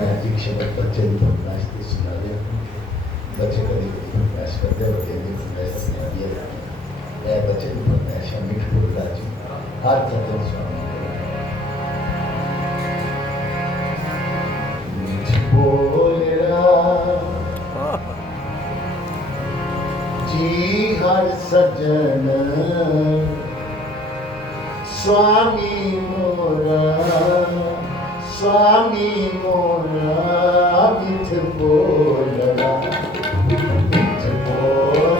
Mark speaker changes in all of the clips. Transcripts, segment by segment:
Speaker 1: Magic शब्द बच्चे भी फटनाश थी सुना दिया बच्चे का कभी कभी फटनाश करते और देवी फटनाश अपने आप ये मैं बच्चे भी फटनाश है मीठ बोलता जी हर कदम स्वामी जी हर सजन स्वामी मोरा சாமி மோனா விட்டு போலடா விட்டு போல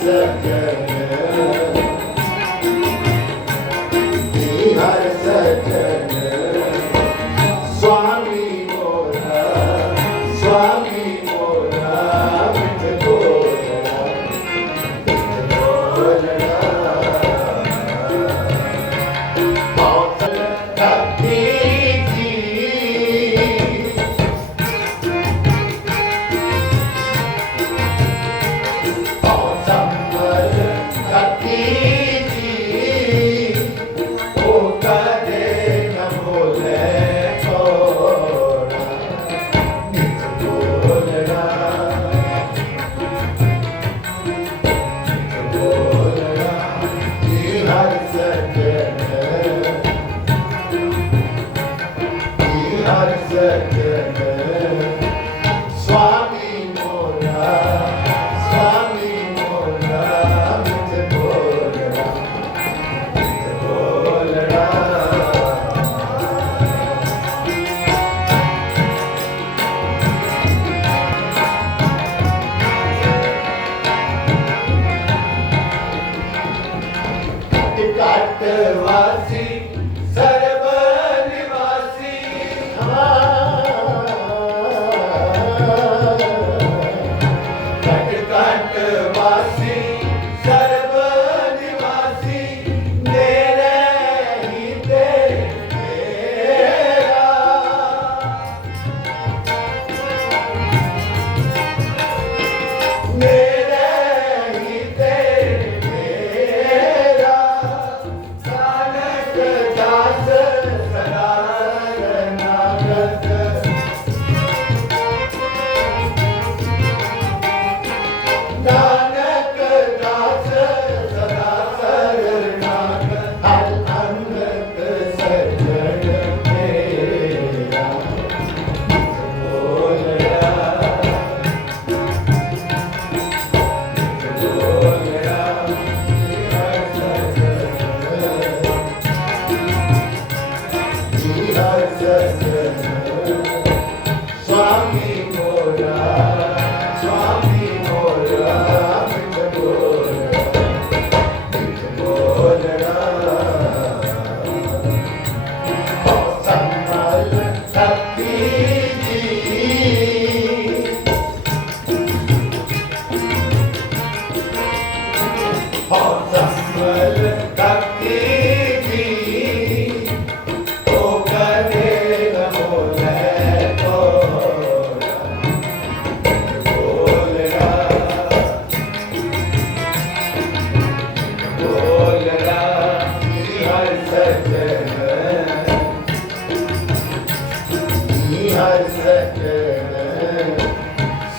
Speaker 1: Yeah. a Her zevkte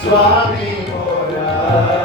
Speaker 1: Swami Mora.